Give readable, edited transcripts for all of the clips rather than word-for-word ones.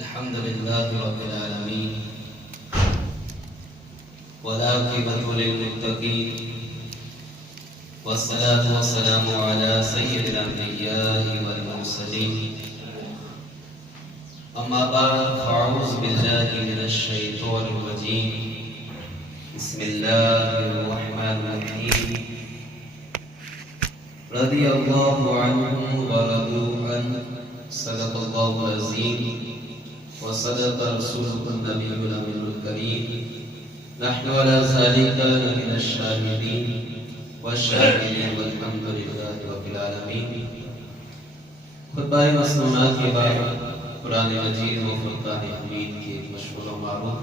الحمد لله رب العالمين والعاقبة للمتقين والصلاة والسلام على سيد الأنبياء والمرسلين أما بعد فأعوذ بالله من الشيطان الرجيم بسم الله الرحمن الرحيم رضي الله عنهم ورضوا عنه صدق الله العظيم وصدق رسوله النبي الأمين الكريم نحن على ذلك من الشاهدين والشاكرين والحمد لله رب العالمين. خطبہ مسنونہ کے بعد قرآن مجید و فرقان حمید کے مشہور و معروف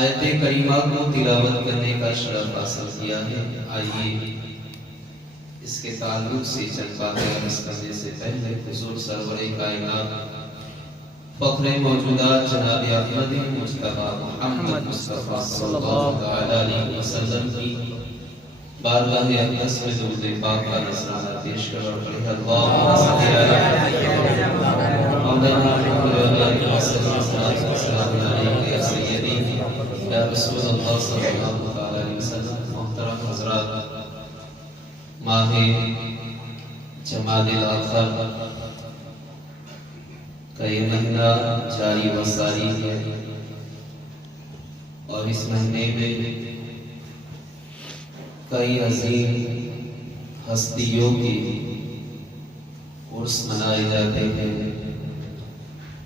آیت کریمہ کو تلاوت کرنے کا شرف حاصل کیا ہے. آئیے اس کے تعلق سے چند باتیں عرض کرنے سے پہلے حضور سرور کائنات فخر موجودات جناب احمد مصطفیٰ محمد مصطفیٰ صلی اللہ علیہ وسلم کی بارگاہ اقدس میں درود پاک کا نذرانہ پیش کر اور پڑھے اللہم صلی علی مولانا محمد وسلم علیہ یا سیدی یا رسول اللہ صلی اللہ علیہ وسلم. محترم حضرات، ماہ جمادی الاخر کا یہ مہینہ جاری و ساری ہے اور اس مہینے میں کئی عظیم ہستیوں کی عرس منائے جاتے ہیں.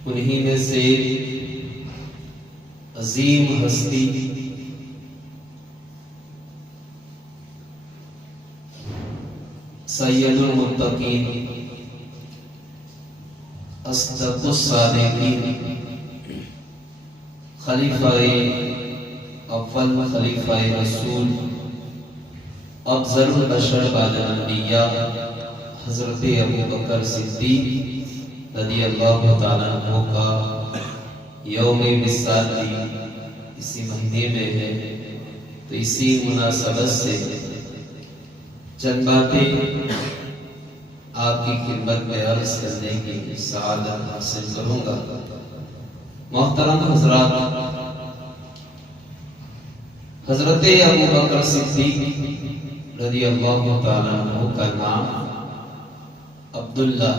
انہی میں سے عظیم ہستی سید المتقین اصدق الصادقین خلیفہ اول خلیفہ رسول افضل البشر بعد الانبیاء حضرت ابوبکر صدیق رضی اللہ تعالیٰ عنہ کا یوم وصال اسی مہینے میں ہے. تو اسی مناسبت سے چند باتیں آپ کی خدمت میں عرض کرنے کی سعادت حاصل کروں گا. محترم حضرات، حضرت ابوبکر صدیق رضی اللہ تعالیٰ عنہ کا نام عبداللہ،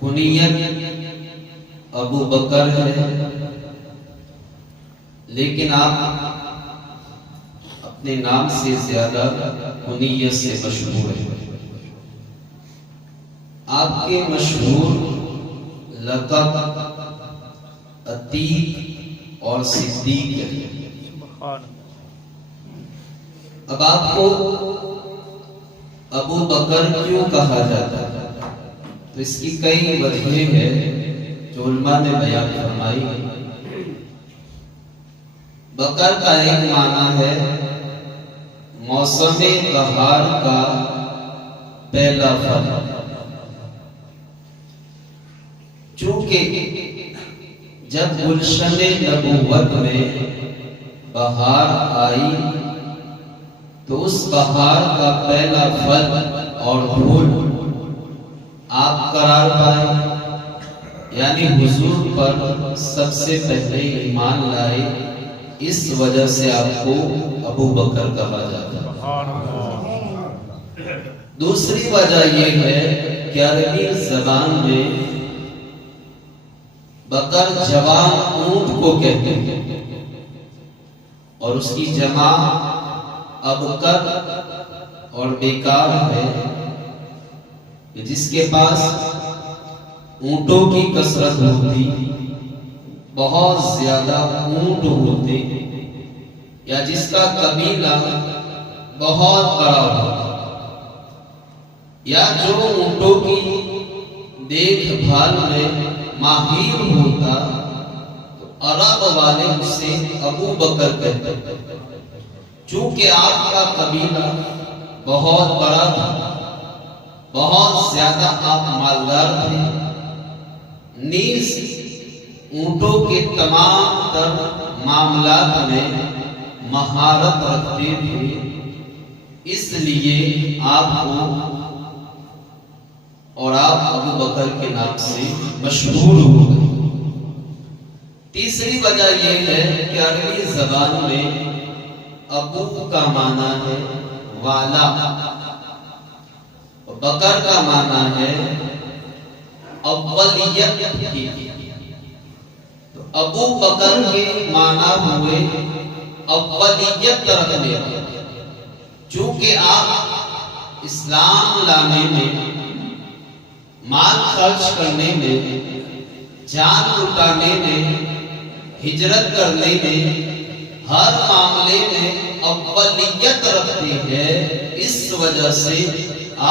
کنیت ابو بکر ہے، لیکن آپ اپنے نام سے زیادہ کنیت سے مشہور ہے. آپ کے مشہور لقب عتیق اور صدیق ہے. اب آپ کو ابو بکر کیوں کہا جاتا ہے؟ تو اس کی کئی وجہیں ہیں جو علماء نے بیان فرمائی. بکر کا ایک معنی ہے موسم بہار کا پہلا پھل. چونکہ جب گلشن نبوت میں بہار آئی تو اس بہار کا پہلا پھل اور پھول آپ قرار پائے، یعنی حضور پر سب سے پہلے ایمان لائے. اس وجہ سے آپ کو ابو بکر کہا جاتا ہے. دوسری وجہ یہ ہے کہ عربی زبان میں بکر جوان اونٹ کو کہتے ہیں اور اس کی جمع ابکر اور بیکار ہے، جس کے پاس اونٹوں کی کثرت ہوتی، بہت زیادہ اونٹ ہوتے، یا جس کا قبیلہ بہت بڑا ہوتا، یا جو اونٹوں کی دیکھ بھال میں ماہر ہوتا، تو عرب والے اسے ابو بکر کہتے. چونکہ آپ کا قبیلہ بہت بڑا تھا، بہت زیادہ آپ مالدار تھے، نیز اونٹوں کے تمام تر معاملات میں مہارت رکھتے تھے، اس لیے آپ کو اور آپ ابو بکر کے نام سے مشہور ہو گئے۔ تیسری وجہ یہ ہے کہ عربی زبان میں ابو کا معنی ہے والا، اور بکر کا معنی ہے اولیت کی۔ تو ابو بکر کے معنی ہوئے اولیت رکھنے والے، چونکہ آپ اسلام لانے میں، مال خرچ کرنے میں، جان لٹانے میں، ہجرت کرنے میں، ہر معاملے میں اولیت رکھتی ہے، اس وجہ سے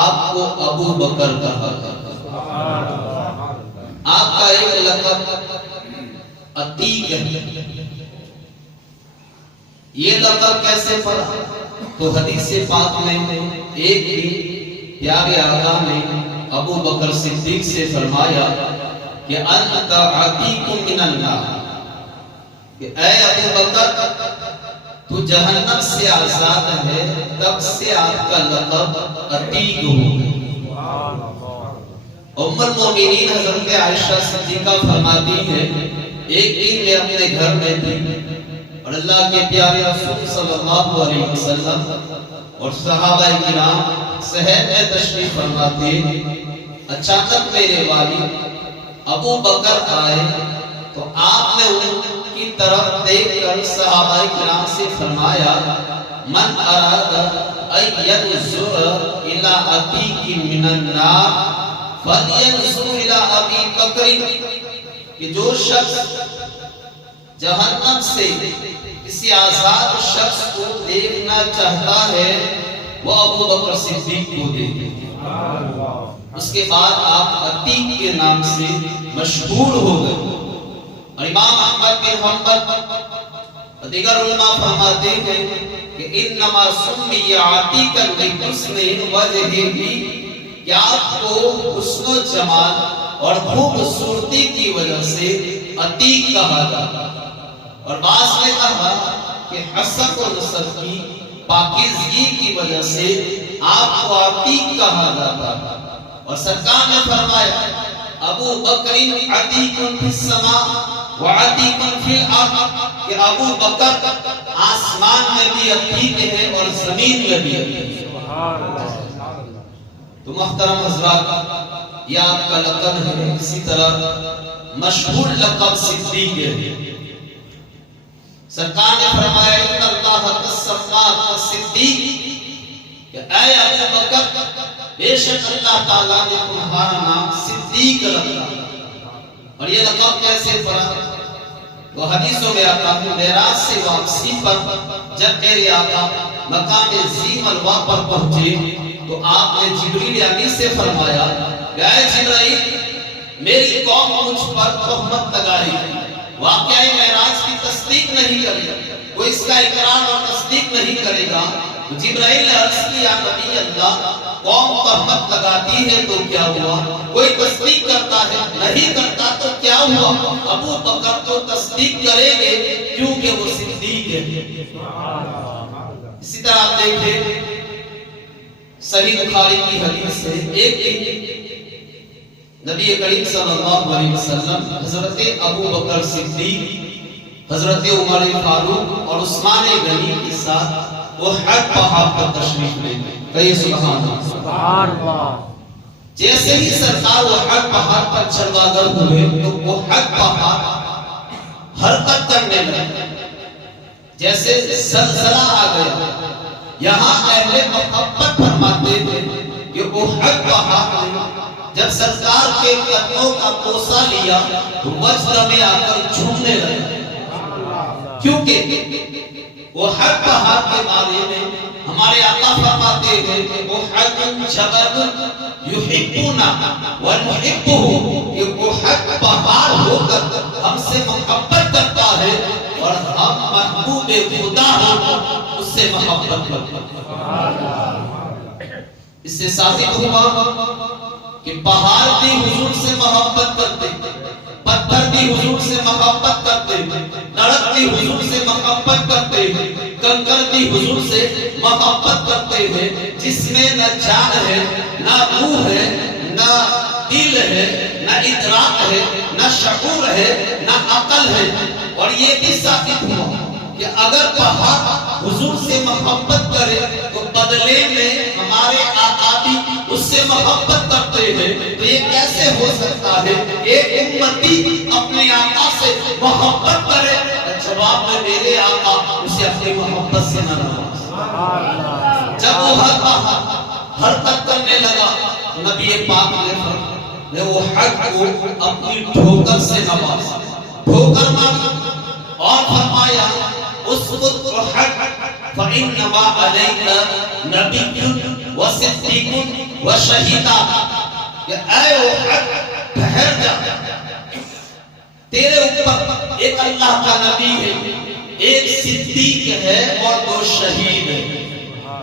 آپ کو ابو بکر کہا جاتا ہے۔ آپ کا ایک لقب عتیق ہے۔ یہ لقب کیسے پڑا؟ تو حدیث پاک میں ایک دن پیارے آقا نے ابو بکر صدیق سے فرمایا کہ انت عتیق من النار، کہ اے ابو بکر تو جہنم سے آزاد ہے، تب سے آپ کا لقب عتیق ہو گیا۔ ام المومنین حضرت عائشہ صدیقہ فرماتی ہے ایک دن میں اپنے گھر میں تھی اور اللہ کے پیارے رسول صلی اللہ علیہ وسلم اور صحابہ کرام صحن میں تشریف فرما تھے۔ اچانک میرے والد ابو بکر آئے تو آپ نے ان کی طرف دیکھ کر صحابہ کرام سے فرمایا من اراد ان ينظر الى عتیق من النار فلینظر الى ابی بکر، کہ جو شخص جہنم سے کسی آزاد شخص کو دیکھنا چاہتا ہے وہ ابو بکر صدیق کو دیکھے۔ اس کے بعد آپ عتیق کے نام سے مشہور ہو گئے۔ اور امام احمد بن حنبل دیگر علماء فرماتے ہیں کہ انما سمی عتیقا لحسن وجہہ، کہ آپ کو حسن و جمال اور خوبصورتی کی وجہ سے عتیق کہا جاتا ہے۔ اور بعض نے کہا کہ حسب و نسب کی پاکیزگی کی وجہ سے آپ کو عتیق کہا جاتا ہے۔ اور سرکار نے فرمایا ابو بکر عتیق فی السماء وعتیق فی الارض، کہ ابو بکر آسمان میں بھی عتیق ہے اور زمین میں بھی عتیق ہے۔ تو محترم حضرات، یہ آپ کا لقب ہے۔ اسی طرح مشہور لقب صدیق ہے۔ سرکار نے فرمایا ان اللہ تسماک صدیق، کہ اے ابو بکر بے شک اللہ تعالیٰ نے تمہارا نام صدیق رکھا۔ اور یہ لقب کیسے پڑا؟ وہ حدیثوں میں آتا ہے معراج سے واپسی پر جب میرے آقا مقام ذی ملوہ پر پہنچے تو آپ نے جبریل امین سے فرمایا اے جبرائیل میری قوم مجھ پر تہمت لگائی، واقعہ معراج کی تصدیق نہیں کرے گا، وہ اس کا اقرار اور تصدیق نہیں کرے گا۔ جبرائیل نے عرض کیا نبی اللہ قوم تہمت لگاتی ہے تو کیا ہوا؟ کوئی تصدیق کرتا ہے نہیں کرتا تو کیا ہوا؟ ابو بکر تو تصدیق کریں گے کیونکہ وہ صدیق ہے۔ اسی طرح آپ دیکھیں صحیح بخاری کی حدیث سے ایک دن نبی کریم صلی اللہ علیہ وسلم حضرت ابو بکر صدیق، حضرت عمر فاروق اور عثمان غنی کے ساتھ احد پہاڑ پر تشریف لے گئے۔ کہیے سبحان اللہ۔ جیسے ہی سرکار احد پہاڑ پر چڑھواگر ہوئے تو احد پہاڑ حرکت کرنے لگا، جیسے زلزلہ آ گیا۔ یہاں اہل محبت فرماتے تھے کہ احد پہاڑ جب سرکار کے قدموں کا بوسہ لیا تو وجد میں آ کر جھومنے لگے، کیونکہ احد پہاڑ کے بارے میں ہمارے آقا فرماتے ہیں کہ احد جبل یحبنا ونحبہ، کہ احد پہاڑ ہو کر ہم سے محبت کرتا ہے اور ہم محبوب خدا ہو کر اس سے محبت کرتے ہیں۔ اس سے ثابت ہوا کہ پہاڑ بھی حضور سے محبت کرتے، پتھر بھی حضور سے محبت کرتے، نڑک بھی حضور سے محبت کرتے، کنکر بھی حضور سے محبت کرتے ہیں۔ جس میں نہ جان ہے، نہ روح ہے، نہ نہ ادراک ہے، نہ شعور ہے، نہ عقل ہے۔ اور یہ بھی ثابت ہوا کہ اگر پہاڑ حضور سے محبت کرے تو بدلے میں ہمارے آقا بھی اس سے محبت کرتے ہیں۔ تو یہ کیسے ہو سکتا ہے ایک امتی اپنے آقا سے محبت کرے؟ جواب میں میرے آقا اسے اپنی محبت سے نہ نوازے۔ جب وہ حرکت کرنے لگا، نبی پاک نے وہ حق کو اپنی ٹھوکر سے نوازا، ٹھوکر ماری اور فرمایا اسکت حق فإنما علیک نبی و صدیق و شہیدا، کہ اے وہ حق ٹھہر جا، تیرے اوپر ایک اللہ کا نبی ہے، ایک صدیق ہے اور دو شہید ہے۔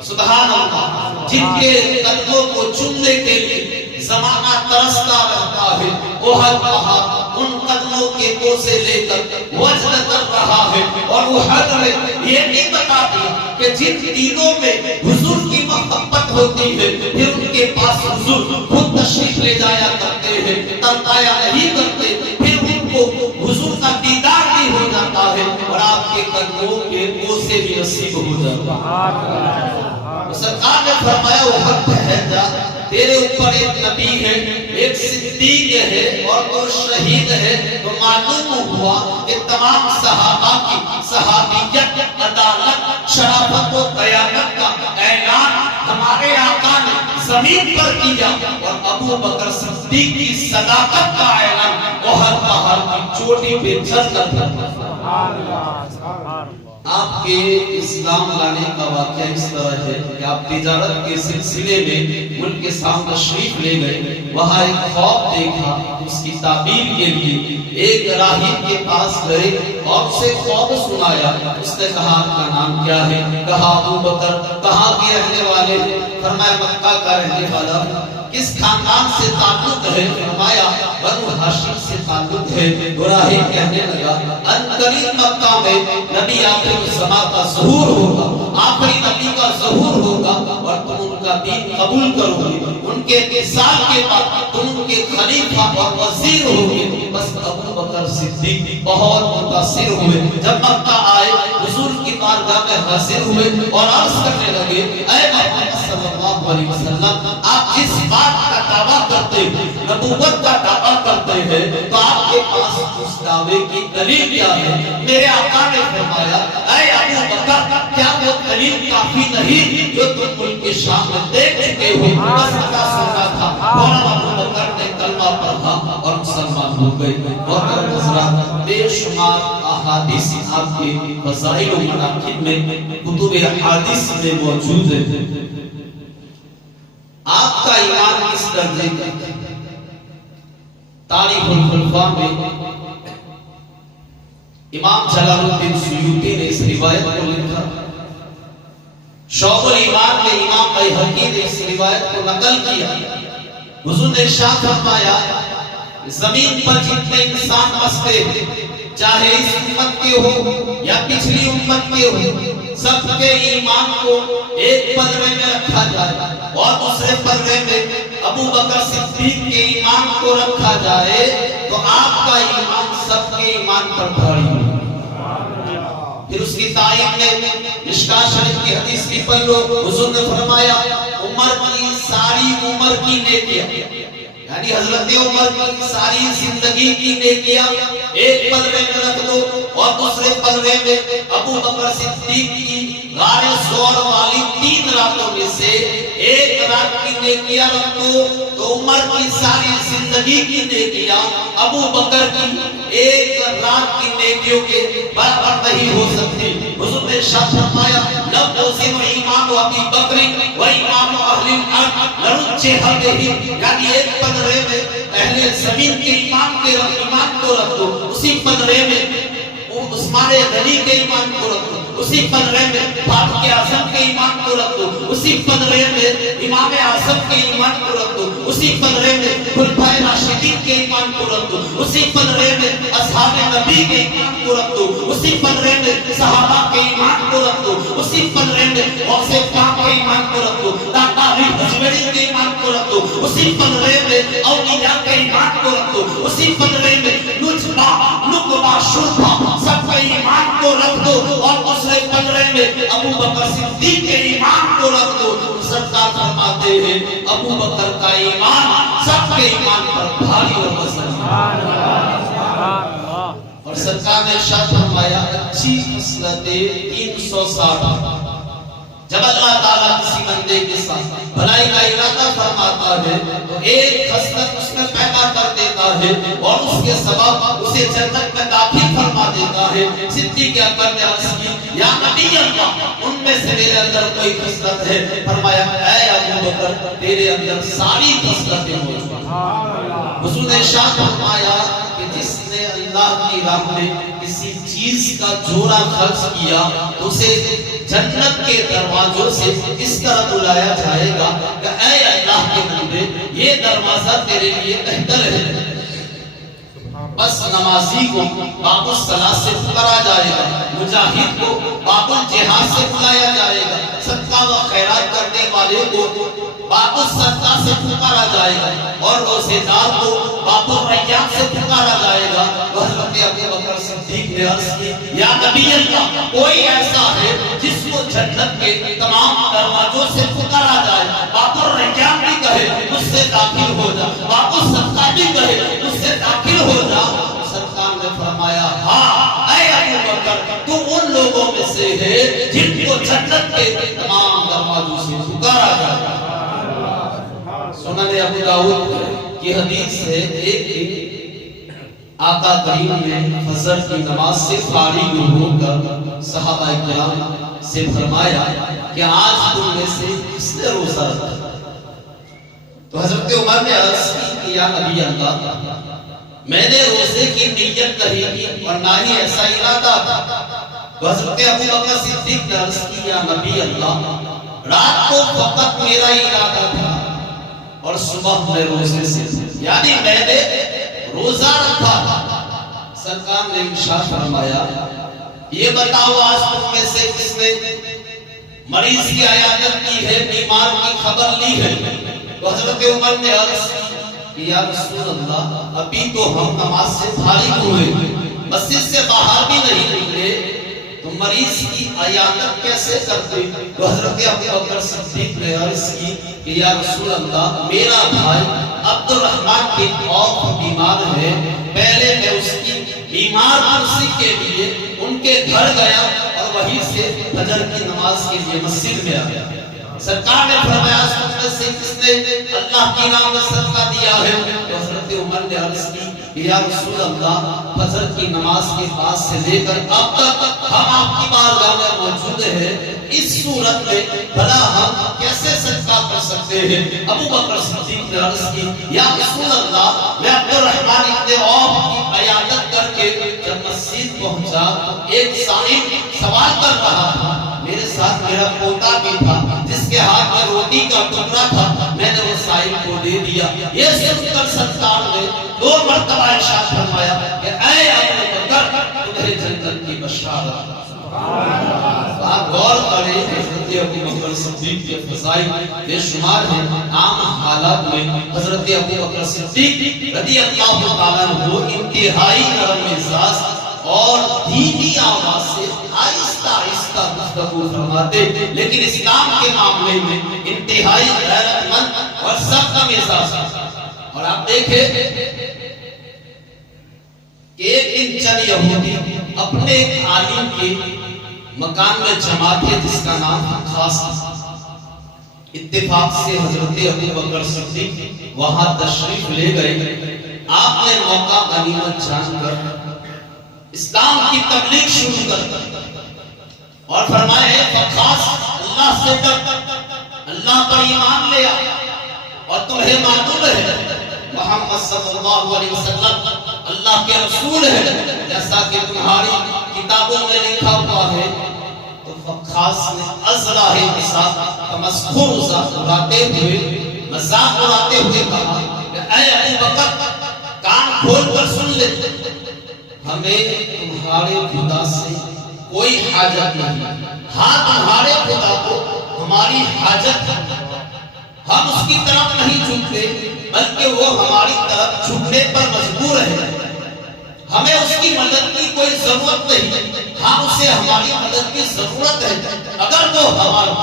سبحان اللہ، جن کے قدموں کو چومنے کے لیے زمانہ ترستا رہتا ہے، احد پہاڑ ان قدموں کے بوسے لے کر وجد کر رہا ہے۔ اور احد نے یہ نہیں بتا دیا کہ جن دینوں میں حضور کی محبت ہوتی ہے پھر ان کے پاس حضور خود تشریف لے جایا کرتے ہیں، ترتایا نہیں کرتے، پھر ان کو حضور کا دیدار بھی ہو جاتا ہے اور آپ کے قدموں کے بوسے بھی نصیب ہو جاتا ہے۔ سرکار نے فرمایا وہ حق ٹھہر جا، تیرے اوپر ایک نبی ہے، ایک صدیق ہے اور دو شہید ہے۔ تو معلوم ہوا کہ تمام صحابہ کی صحابیت، عدالت، شرافت و قیادت کا اعلان ہمارے آقا نے زمین پر کیا، اور ابو بکر صدیق کی صداقت کا اعلان احد پہاڑ کی چوٹی پہ چڑھ کر کیا۔ آپ کے اسلام لانے کا واقعہ اس طرح ہے کہ آپ تجارت کے سلسلے میں ملک کے سامنے تشریف لے گئے، وہاں ایک خواب دیکھا، اس کی تعبیر کے لیے ایک راہب کے پاس گئے اور اسے خواب سنایا۔ اس نے کہا آپ کا نام کیا ہے؟ کہا ابو بکر۔ کہاں کے رہنے والے؟ فرمایا مکہ کا رہنے والا۔ کس خاندان سے تعلق ہے؟ فرمایا بنو ہاشم سے تعلق ہے۔ راہب کہنے لگا انقریب مکہ میں نبی آخر الزمان کا ظہور ہوگا، آخری نبی کا ظہور ہوگا اور تم ان کا دین قبول کرو گے، ان کے اتصال کے بعد تم ان کے خلیفہ اور وزیر ہوگے۔ بس ابو بکر صدیق بہت متاثر ہوئے، جب مکہ آئے حضور کی بارگاہ میں حاضر ہوئے اور عرض کرنے لگے اے محمد صلی اللہ علیہ وسلم، آپ جس بات کا دعویٰ کرتے ہیں، نبوت کا دعویٰ کرتے ہیں، تو آپ کے پاس اس دعوے کی دلیل کیا ہے؟ میرے آقا نے فرمایا اے ابو بکر، کیا وہ دلیل کافی نہیں جو تم ملک کے شام میں دیکھ چکے ہو؟ بس اتنا سننا تھا۔ فوراً ابو بکر نے کلمہ پڑھا اور مسلمان ہو گئے۔ محترم حضرات، بے شمار احادیث آپ کے فضائل و مناقب میں کتب احادیث میں موجود ہے۔ آپ کا ایمان کس درجے کا ہے؟ تاریخ الخلفاء میں امام جلال الدین سیوطی نے اس روایت کو لکھا، شعب الایمان میں امام بیہقی نے اس روایت کو نقل کیا۔ حضور نے ارشاد فرمایا زمین پر جتنے انسان بستے ہیں، چاہے اس امت کے ہو یا پچھلی امت کے ہو، سب کے ایمان کو ایک پلڑے میں رکھا جائے اور دوسرے پلڑے میں ابو بکر صدیق کے ایمان کو رکھا جائے تو آپ کا ایمان سب کے ایمان پر بھاری ہو۔ پھر اس کی تائید میں مشکاہ شریف کی حدیث کی پڑھو، حضور نے فرمایا عمر کی ساری عمر کی نیکیاں، یعنی حضرت عمر کی ساری زندگی کی نیکیاں ایک پلڑے میں رکھ دو اور دوسرے پلڑے میں ابو بکر صدیق کی غار ثور والی 3 راتوں میں سے ایک رات کی نیکیاں رکھ دو تو عمر کی ساری زندگی کی نیکیاں ابو بکر کی ایک رات کی نیکیوں کے برابر نہیں ہو سکتی۔ حضور نے ارشاد فرمایا لم یزن ایمان ابی بکر و ایمان اہل الارض لرجحہ، یعنی ایک پلڑے میں اہل زمین کے ایمان کو رکھ دو، اسی پلڑے میں عثمان غنی کے ایمان کو رکھ دو، اسی پلڑے میں فاروق اعظم کے ایمان کو رکھ دو، اسی پلڑے میں امام اعظم کے ایمان کو رکھ دو، اسی پلڑے میں خلفائے راشدین کے ایمان کو رکھ دو، اسی پلڑے میں اصحاب نبی کے ایمان کو رکھ دو، اسی پلڑے میں صحابہ کے ایمان کو رکھ دو، اسی پلڑے میں غوث پاک کے ایمان کو رکھ دو، داتا علی حجویری کے ایمان کو رکھ دو، اسی پلڑے میں اولیاء کے ایمان کو رکھ دو، اسی پلڑے میں نجبہ نقبہ شرفہ سب کے ایمان کو رکھ دو، اور دوسرے پلڑے میں ابو بکر صدیق کے ایمان کو رکھ دو۔ سرکار فرماتے ہیں ابو بکر کا ایمان سب کے ایمان پر بھاری اور وزن ہے۔ اور سرکار نے ارشاد فرمایا اچھی خصلتیں 360۔ جب اللہ تعالیٰ کسی بندے کے ساتھ بھلائی کا ارادہ فرماتا ہے تو ایک خصلت اس میں پیدا کر دیتا ہے اور اس کے سبب اسے جنت میں داخل فرما دیتا ہے۔ صدیق اکبر نے عرض کی یا نبی اللہ ان میں سے میرے اندر کوئی خصلت ہے؟ فرمایا اے ابو بکر تیرے اندر ساری خصلتیں موجود ہیں۔ حضور نے ارشاد فرمایا کہ جس نے اللہ کی راہ میں کسی چیز کا جوڑا خرچ کیا تو اسے جنت کے دروازوں سے اس طرح بلایا جائے گا کہ اے اللہ کے بندے یہ دروازہ تیرے لیے بہتر ہے۔ بس نمازی کو باب الصلاۃ سے پکارا جائے گا، مجاہد کو باب الجہاد سے بلایا جائے گا، صدقہ و خیرات کرنے والے کو باب الصدقہ سے پکارا جائے گا، اور روزے دار کو باب الریان سے پکارا جائے گا۔ حضرت ابو بکر صدیق نے عرض کی یا نبی اللہ کوئی ایسا ہے جس کو جنت کے تمام دروازوں سے پکارا جائے، باب الریان بھی کہے مجھ سے داخل ہو جا، باب الصدقہ بھی کہے مجھ سے داخل ہو جا۔ سرکار نے فرمایا ہاں اے ابو بکر تو ان لوگوں میں سے ہے جن کو جنت کے تمام دروازوں سے پکارا جائے۔ سنن ابو داؤد کی حدیث ہے ایک آقا کریم نے فجر کی نماز سے فارغ ہو کر صحابہ کرام سے فرمایا کہ آج تم میں سے کس نے روزہ رکھا؟ تو حضرت عمر نے عرض کی کہ یا نبی اللہ میں نے روزے کی نیت نہیں کی اور نہ ہی ایسا ارادہ تھا۔ تو حضرت ابو بکر صدیق نے عرض کی یا نبی اللہ رات کو فقط میرا ارادہ تھا اور صبح میں روزے سے، یعنی میں نے روزہ رکھا تھا۔ سرکار نے ارشاد فرمایا یہ بتاؤ آج تم میں سے کس نے مریض کی عیادت کی ہے، بیمار کی خبر لی ہے؟ تو حضرت عمر نے عرض کہ یا رسول اللہ ابھی تو ہم نماز سے فارغ ہوئے، مسجد سے باہر بھی نہیں نکلے، تو مریض کی عیادت کیسے کرتے؟ تو حضرت ابو بکر صدیق نے عرض کی کہ یا رسول اللہ میرا بھائی عبد الرحمن بن عوف بیمار ہے، پہلے میں اس کی بیمار کرسی کے لیے ان کے گھر گیا اور وہیں سے فجر کی نماز کے لیے مسجد میں آیا۔ سرکار نے فرمایا اس میں سے کس نے اللہ کی راہ میں صدقہ دیا ہے؟ تو حضرت عمر نے عرض کی یا رسول اللہ فجر کی نماز کے بعد سے لے کر اب تک ہم آپ کی بارگاہ میں موجود ہیں، اس صورت میں بھلا ہم کیسے صدقہ کر سکتے ہیں؟ ابو بکر صدیق نے عرض کی یا رسول اللہ میں عبد الرحمن ابن عوف کی عیادت کر کے جب مسجد پہنچا ایک صاحب سوال کر رہا تھا، میرے ساتھ میرا پوتا بھی تھا جس کے ہاتھ میں روٹی کا ٹکڑا تھا، میں نے وہ صاحب کو دے دیا۔ یہ سن کر سرکار نے 2 مرتبہ ارشاد فرمایا کہ اے ابو بکر تمہیں جنت کی بشارت۔ آپ غور کریں حضرت ابو بکر صدیق کے فضائل بے شمار ہیں۔ عام حالات میں حضرت ابو بکر صدیق رضی اللہ تعالیٰ عنہ انتہائی نرم مزاج اور دھیمی آواز سے آہستہ آہستہ گفتگو فرماتے، لیکن اسلام کے معاملے میں انتہائی غیرت مند اور سخت مزاج۔ اور آپ دیکھیں کہ ایک دن چند یہودی اپنے ایک عالم کے مکان میں جمع تھے جس کا نام خاص تھا۔ اتفاق سے حضرت ابو بکر صدیق وہاں تشریف لے گئے۔ آپ نے موقع غنیمت جان کر اسلام کی تبلیغ شروع کر اور فرمائے خاص اللہ سے ڈر، اللہ پر ایمان لے آ، اور تمہیں معلوم ہے محمد صلی اللہ علیہ وسلم اللہ کے رسول ہے، جیسا کہ تمہاری کتابوں میں لکھا ہوا ہے خاص نے ازراہ نساء تمسخر اڑاتے ہوئے مذاق اڑاتے ہوئے کہا کہ اے ابو بکر کان کھول کر سن لے، ہمیں تمہارے خدا سے کوئی حاجت نہیں، ہاں تمہارے خدا کو ہماری حاجت ہے، ہم اس کی طرف نہیں جھکتے بلکہ وہ ہماری طرف جھکنے پر مجبور ہے، ہمیں اس کی مدد کی کوئی ضرورت نہیں، ہاں اسے ہماری مدد کی ضرورت ہے، اگر وہ ہماری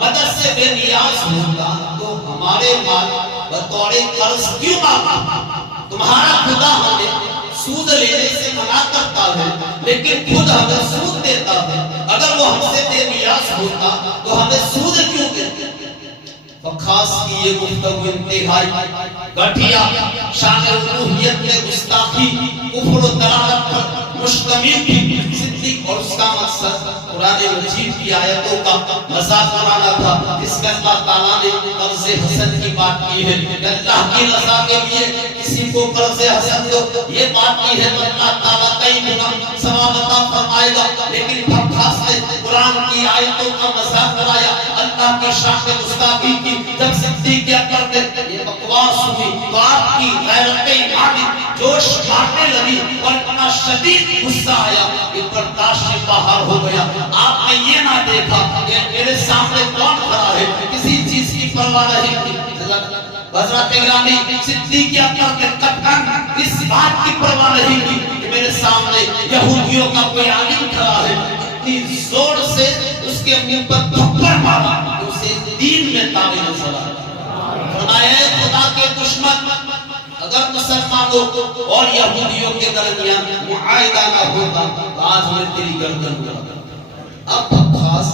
مدد سے بے نیاز ہوگا تو ہمارے مال بطور قرض کیوں مانگا؟ تمہارا خدا ہمیں سود لینے سے منع کرتا ہے لیکن خود ہمیں سود دیتا ہے، اگر وہ ہم سے بے نیاز ہوتا تو ہمیں سود کیوں دیتا؟ وقاص کی یہ گفتگو انتہائی گھٹیا، شان الوہیت میں گستاخی، کفر و دلالت پر مشتمل تھی۔ صدیق اور اس کا مقصد قرآن مجید کی آیتوں کا مذاق اڑانا تھا، اس میں اللہ تعالیٰ نے قرض حسن کی بات کی ہے کہ اللہ کی رضا کے لیے کسی کو قرض حسن دو، یہ بات کی ہے تو اللہ تعالیٰ کئی گنا ثواب عطا فرمائے گا، لیکن وقاص نے قرآن کی آیتوں کا مذاق اڑایا، اللہ کی شان میں گستاخی کی۔ جب صدیق اکبر نے یہ بکواس سنی تو آپ کی غیرت ایمانی جوش مارنے لگی اور اتنا شدید غصہ آیا کہ برداشت سے باہر ہو گیا۔ آپ نے یہ نہ دیکھا کہ میرے سامنے کون کھڑا ہے، کسی چیز کی پرواہ نہیں کی۔ حضرت گرامی صدیق اکبر نے قطعاً اس بات کی پرواہ نہیں کی کہ میرے سامنے یہودیوں کا کوئی عالم کھڑا ہے، اتنی زور سے اس کے منہ پر تھپڑ مارا کہ اسے دین میں تعویل نظر آیا۔ فرمایا خدا کے دشمن، اگر مسلمانوں اور یہودیوں کے درمیان معاہدہ نہ ہوتا تو آج میں تیری گردن اڑاتا۔ اب خاص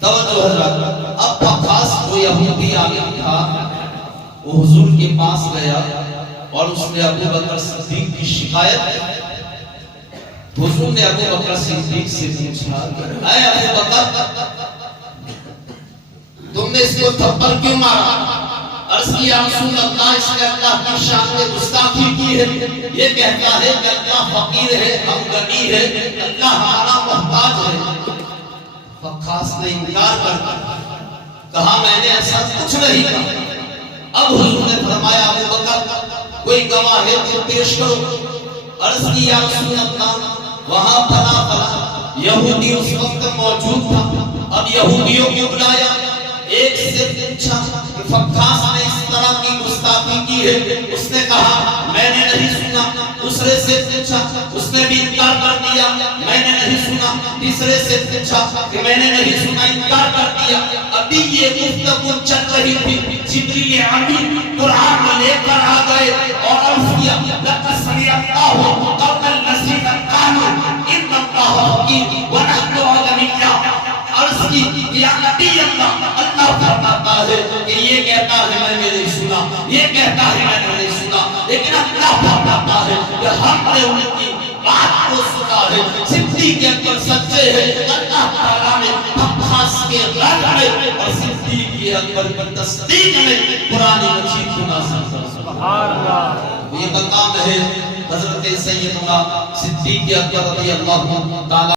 توجہ حضرات، اب خاص جو یہودی عالم تھا وہ حضور کے پاس گیا اور اس نے ابو بکر صدیق کی شکایت، حضور نے ابو بکر صدیق سے پوچھا اے ابو بکر تم نے اس کو تھپڑ کیوں مارا؟ عرض کیا رسول اللہ اس نے اللہ کی شان میں گستاخی کی ہے، یہ کہتا ہے کہ اللہ فقیر ہے، ہم غنی ہے، اللہ ہمارا محتاج ہے۔ وقاص نے انکار کر کہا میں نے ایسا کچھ نہیں کہا۔ اب حضور نے فرمایا ابو بکر کوئی گواہ ہے تو پیش کرو۔ عرض کیا رسول اللہ وہاں فلاں فلاں یہودی اس وقت موجود تھا، اب یہودیوں کو بلایا، ایک سے پوچھا کہ فقاص نے اس طرح کی گستاخی کی ہے، اس نے کہا میں نے نہیں سنا۔ دوسرے سے پوچھا، اس نے بھی انکار کر دیا میں نے نہیں سنا۔ تیسرے سے پوچھا کہ میں نے نہیں سنا، انکار کر دیا۔ ابھی یہ گفتگو چل رہی تھی، جبریل امین قرآن لے کر آ گئے اور عرض کیا لقد سمع اللہ قول الذین قالوا ان اللہ فقیر ونحن اغنیاء۔ عرض کی یا نبی اللہ، اللہ فرماتا ہے کہ یہ کہتا ہے میں نے نہیں سنا، یہ کہتا ہے میں نے نہیں سنا، لیکن اللہ فرماتا ہے کہ ہم نے ان کی بات کو سنا ہے۔ صدیق اکبر سچے ہیں، اللہ تعالیٰ نے وقاص کے رد میں اور صدیق اکبر کی تصدیق میں قرآن مجید کو نازل کیا۔ سبحان اللہ۔ یہ مقام ہے حضرت سیدنا صدیق اکبر رضی اللہ تعالیٰ